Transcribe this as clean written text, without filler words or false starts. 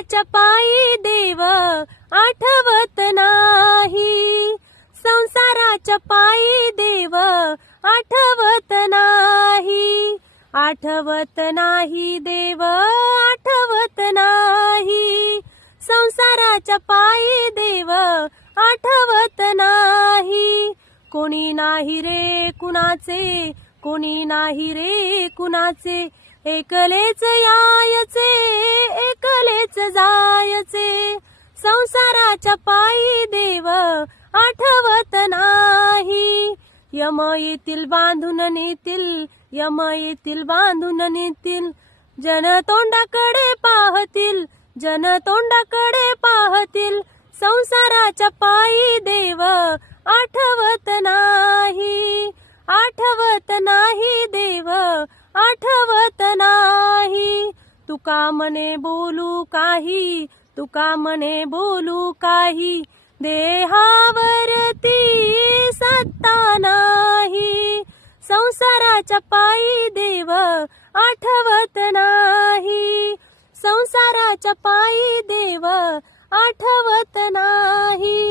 संसाराच्या पायी देव आठवत नाही, संसाराच्या पायी देव आठवत नाही, आठवत नाही देव आठवत नाही, संसाराच्या पायी देव आठवत नाही. कोणी नाही रे कुणाचे, कोणी नाही रे कुणाचे, एकलेच यायचे एकलेच जायचे, संसाराच्या पायी देव आठवत नाही. यम येतील बांधून नेतील, यम येतील बांधून नेतील, जन तोंडाकडे पाहतील, जन तोंडाकडे पाहतील, संसाराच्या पायी देव आठवत नाही, आठवत नाही देव आठवत नाही. तुका मने बोलू काही, तुका मने बोलू काही, देहावरती सत्ता नाही, संसाराच्या पायी देव आठवत नाही, संसाराच्या पायी देव आठवत नाही.